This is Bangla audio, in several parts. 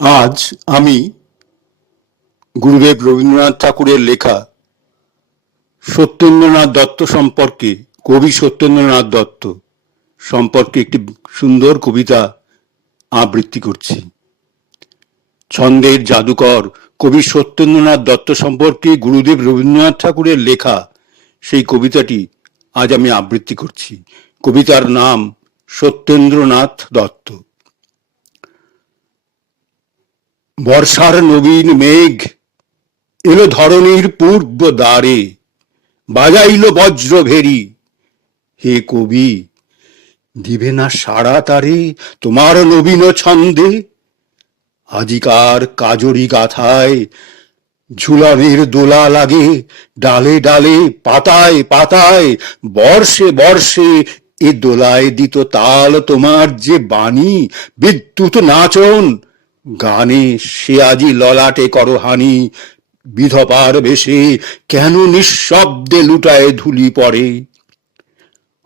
আজ আমি গুরুদেব রবীন্দ্রনাথ ঠাকুরের লেখা সত্যেন্দ্রনাথ দত্ত সম্পর্কে, কবি সত্যেন্দ্রনাথ দত্ত সম্পর্কে একটি সুন্দর কবিতা আবৃত্তি করছি। ছন্দের জাদুকর কবি সত্যেন্দ্রনাথ দত্ত সম্পর্কে গুরুদেব রবীন্দ্রনাথ ঠাকুরের লেখা সেই কবিতাটি আজ আমি আবৃত্তি করছি। কবিতার নাম সত্যেন্দ্রনাথ দত্ত। বর্ষার নবীন মেঘ এলো ধরণীর পূর্ব দ্বারে, বাজাইল বজ্র ভেরি। হে কবি, দিবে না সাড়া তারে তোমার নবীন ছন্দে? আজিকার কাজরি গাথায় ঝুলনের দোলা লাগে, ডালে ডালে পাতায় পাতায় বর্ষে বর্ষে এ দোলায় দিত তাল তোমার যে বাণী, বিদ্যুৎ নাচন গানে সে আজি ললাটে করহানি। বিধবার বেশে কেন নিঃশব্দে লুটায় ধুলি পড়ে?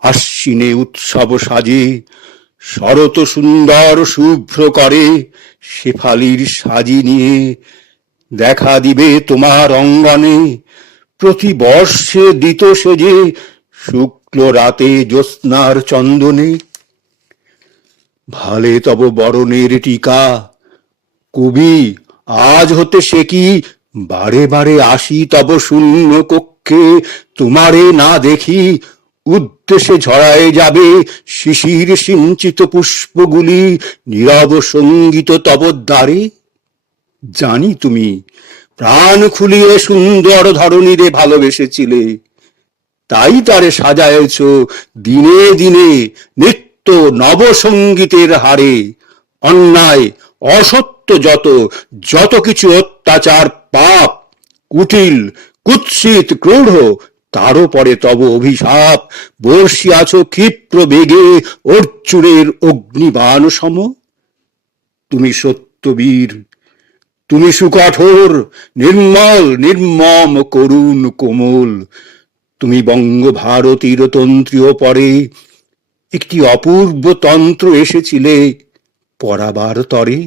আশ্বিনে উৎসব সাজে শরৎ সুন্দর শুভ্র করে, শেফালির সাজি নিয়ে দেখা দিবে তোমার অঙ্গনে। প্রতি বর্ষে দিত সেজে শুক্ল রাতে জ্যোৎস্নার চন্দনে। ভালে তব বরণের টিকা কবি, আজ হতে সে কি বারে বারে আসি তব শূন্য কক্ষে, তোমারে না দেখি উদ্দেশে ঝরায় যাবে শিশির সিঞ্চিত পুষ্পগুলি, নীরব সঙ্গীত তব দ্বারে। জানি তুমি প্রাণ খুলিয়ে সুন্দর ধরণীরে ভালোবেসেছিলে, তাই তারে সাজায়েছ দিনে দিনে নিত্য নবসঙ্গীতের হারে। অন্যায় অসত্য যত যত কিছু অত্যাচার পাপ কুটিল কুৎসিত ক্রূঢ়, তারও পরে তব অভিশাপ। বর্ষিয়াছ ক্ষিপ্র বেগে অর্জুনের অগ্নিবাণ সম। তুমি সত্যবীর, তুমি সুকঠোর নির্মল নির্মম করুণ কোমল। তুমি বঙ্গভারতীর তন্ত্রীয় পরে একটি অপূর্ব তন্ত্র এসেছিলে পরাবার তরে।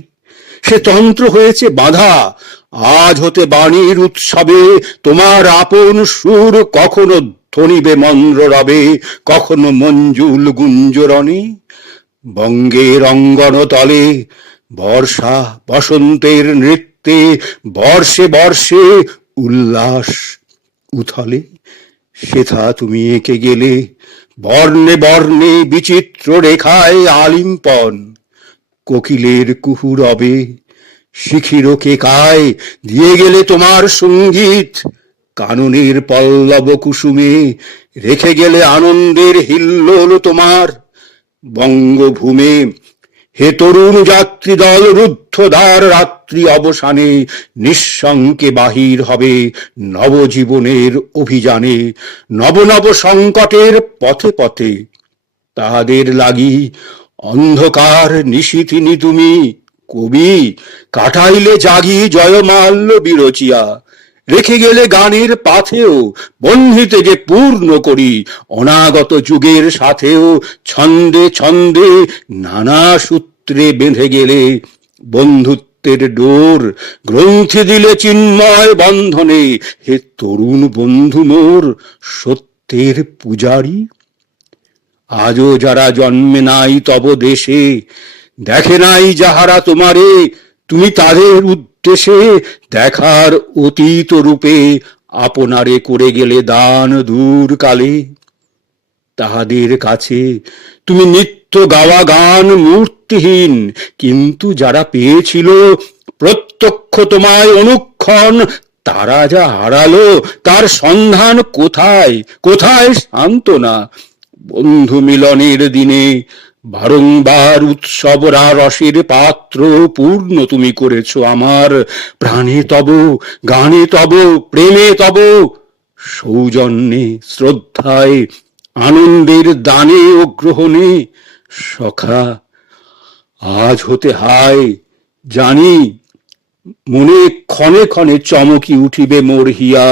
সে তন্ত্র হয়েছে বাধা, আজ হতে বাণীর উৎসবে তোমার আপন সুর কখনো ধ্বনিবে মন্দ্র রবে, কখনো মঞ্জুল গুঞ্জরণে। বঙ্গের অঙ্গন তলে বর্ষা বসন্তের নৃত্যে বর্ষে বর্ষে উল্লাস উথলে। সেথা তুমি এঁকে গেলে বর্ণে বর্ণে বিচিত্র রেখায় আলিম্পন। কোকিলের কুহু রবে শিখির কেকায় দিয়ে গেলে তোমার সঙ্গীত। কাননের পল্লব কুসুমে রেখে গেলে আনন্দের হিল্লোল তোমার। বঙ্গভূমে হে তরুণ যাত্রী দল রুদ্ধদ্বার রাত্রি অবসানে নিঃশঙ্কে বাহির হবে নবজীবনের অভিযানে। নব নব সংকটের পথে পথে তাহাদের লাগি অন্ধকার নিশীথিনী তুমি কবি, কাটাইলে জাগি জয়মাল্য বিরচিয়া। রেখে গেলে গানের পাথেও বন্ধিতে যে পূর্ণ করি, অনাগত যুগের সাথেও ছন্দে ছন্দে নানা সূত্রে বেঁধে গেলে বন্ধুত্বের ডোর। গ্রন্থি দিলে চিন্ময় বন্ধনে হে তরুণ বন্ধু মোর সত্যের পূজারী। আজও যারা জন্মে নাই তব দেশে, দেখে নাই যাহারা তোমারে, তুমি তাদের উদ্দেশে দেখার অতীত রূপে আপনারে করে গেলে দান দূর কালে। তাহাদের কাছে তুমি নিত্য গাওয়া গান মূর্তিহীন, কিন্তু যারা পেয়েছিল প্রত্যক্ষ তোমায় অনুক্ষণ, তারা যা হারালো তার সন্ধান কোথায়? কোথায় সান্ত্বনা? বন্ধু মিলনের দিনে বারংবার উৎসবরা রসের পাত্র পূর্ণ তুমি করেছ আমার। প্রাণে তব, গানে তব, প্রেমে তব, সৌজন্যে শ্রদ্ধায় আনন্দের দানে ও গ্রহণে। সখা, আজ হতে হায় জানি মনে ক্ষণে ক্ষণে চমকি উঠিবে মোর হিয়া।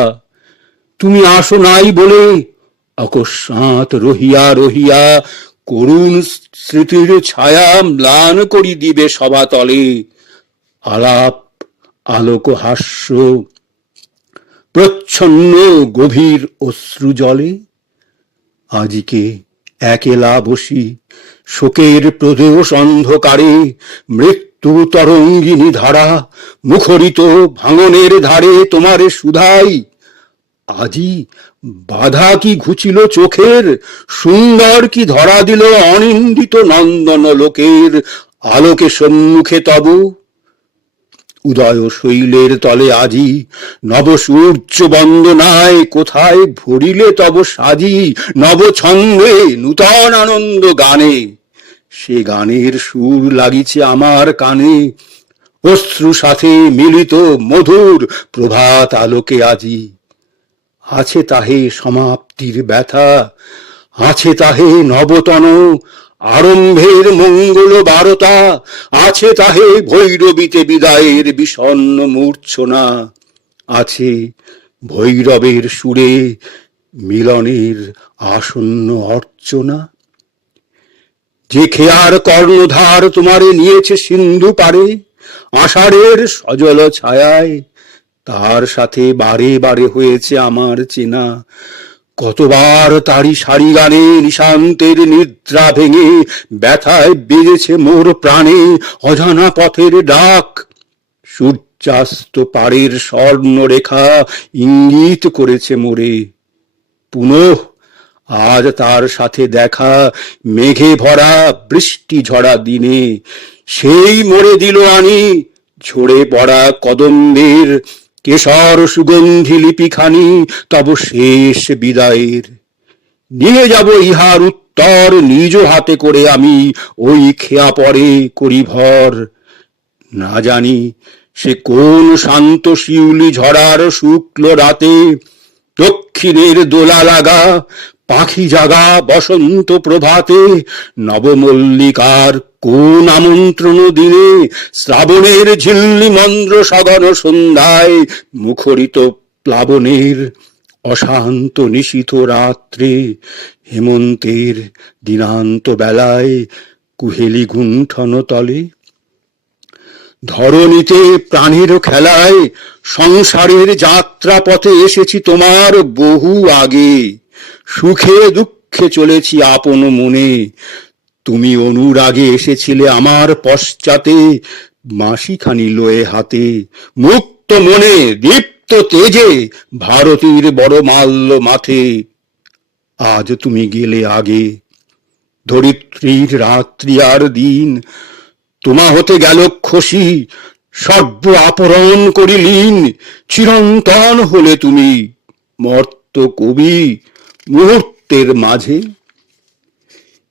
তুমি আসো নাই বলে অকস্মাৎ রহিয়া রহিয়া করুণ স্মৃতির ছায়া ম্লান করি দিবে সবাতলে। আলাপ আলোক হাস্য প্রচ্ছন্ন গভীর অশ্রু জলে। আজিকে একেলা বসি শোকের প্রদেশ অন্ধকারে, মৃত্যু তরঙ্গিনী ধারা মুখরিত ভাঙনের ধারে তোমারে সুধাই। আজি বাধা কি ঘুচিল চোখের, সুন্দর কি ধরা দিল অনিন্দিত নন্দন লোকের আলোকে সম্মুখে তব। উদয় শৈলের তলে আজি নব সূর্য বন্দনায়, কোথায় ভরিলে তব সাজি নব ছন্দে নূতন আনন্দ গানে। সে গানের সুর লাগিছে আমার কানে, অশ্রু সাথে মিলিত মধুর প্রভাত আলোকে আজি। আছে তাহে সমাপ্তির ব্যথা, আছে তাহে নবতন আরম্ভের মঙ্গল বারতা, আছে তাহে ভৈরবীতে বিদায়ের বিষণ্ণ মূর্ছনা, আছে ভৈরবের সুরে মিলনের আসন্ন অর্চনা। যে খেয়ার কর্ণধার তোমারে নিয়েছে সিন্ধু পারে আষাঢ়ের সজল ছায়ায়, তার সাথে বারে বারে হয়েছে আমার চেনা। কতবার তারি সারি গানে নিশান্তের নিদ্রা ভেঙে ব্যথায় বেজেছে মোর প্রাণে অজানা পথের ডাক। সূর্যাস্ত পাড়ের স্বর্ণ রেখা ইঙ্গিত করেছে মোরে, পুনঃ আজ তার সাথে দেখা মেঘে ভরা বৃষ্টি ঝরা দিনে। সেই মোরে দিল আনি ঝরে পড়া কদম্বের কেশর সুগন্ধি লিপিখানি তব শেষ বিদায়ের। নিয়ে যাব ইহার উত্তর নিজ হাতে করে আমি ওই খেয়া পরে করি ভর। না জানি সে কোন শান্ত শিউলি ঝরার শুক্ল রাতে, দক্ষিণের দোলা লাগা পাখি জাগা বসন্ত প্রভাতে, নবমল্লিকার কোন আমন্ত্রণ দিনে, শ্রাবণের ঝিল্লি মন্দ্র সগন সন্ধ্যায়, মুখরিত প্লাবনের অশান্ত নিশীথ রাত্রে, হেমন্তের দিনান্ত বেলায় কুহেলি গুণ্ঠন তলে। ধরণীতে প্রাণের খেলায় সংসারের যাত্রা পথে এসেছি তোমার বহু আগে, সুখে দুঃখে চলেছি আপন মনে। তুমি অনুরাগে এসেছিলে আমার পশ্চাতে, বাঁশিখানি লয়ে হাতে, মুক্ত মনে দীপ্ত তেজে ভারতীর বড় মাল্য মাথে। আজ তুমি গেলে আগে, ধরিত্রীর রাত্রি আর দিন তোমা হতে গেল খসি, সর্ব আপরণ করিলিন। চিরন্তন হলে তুমি মর্ত কবি মুহূর্তের মাঝে।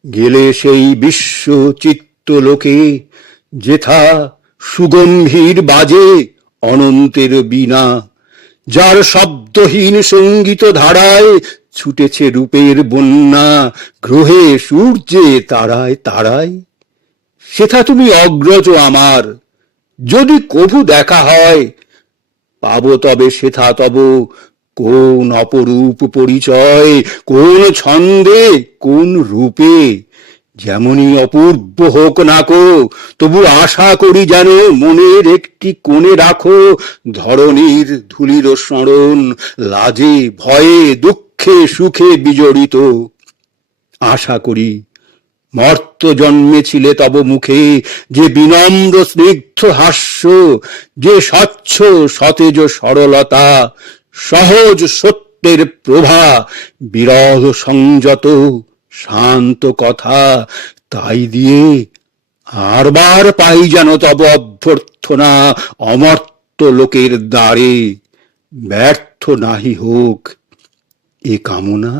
গেলে সেই বিশ্ব চিত্তলোকে যেথা সুগম্ভীর বাজে অনন্তের বীণা, যার শব্দহীন সঙ্গীত ধারায় ছুটেছে রূপের বন্যা গ্রহে সূর্যে তারায় তারায়। সেথা তুমি অগ্রজ আমার, যদি কভু দেখা হয় পাবো তবে সেথা তব কোন অপরূপ পরিচয়, কোন ছন্দে কোন রূপে। যেমনই অপূর্ব হোক নাকো, তবু আশা করি যেন মনের একটি কোণে রাখো ধরণীর ধুলির স্মরণ, লাজে ভয়ে দুঃখে সুখে বিজড়িত। আশা করি মর্ত জন্মেছিলে তব মুখে যে বিনম্র স্নিগ্ধ হাস্য, যে স্বচ্ছ সতেজ সরলতা, সহজ সত্যের প্রভা, বিরল সংযত শান্ত কথা। তাই দিয়ে আরবার পাই যেন তব অভ্যর্থনা অমর্ত্য লোকের দ্বারে, ব্যর্থ নাহি হোক এ কামনা।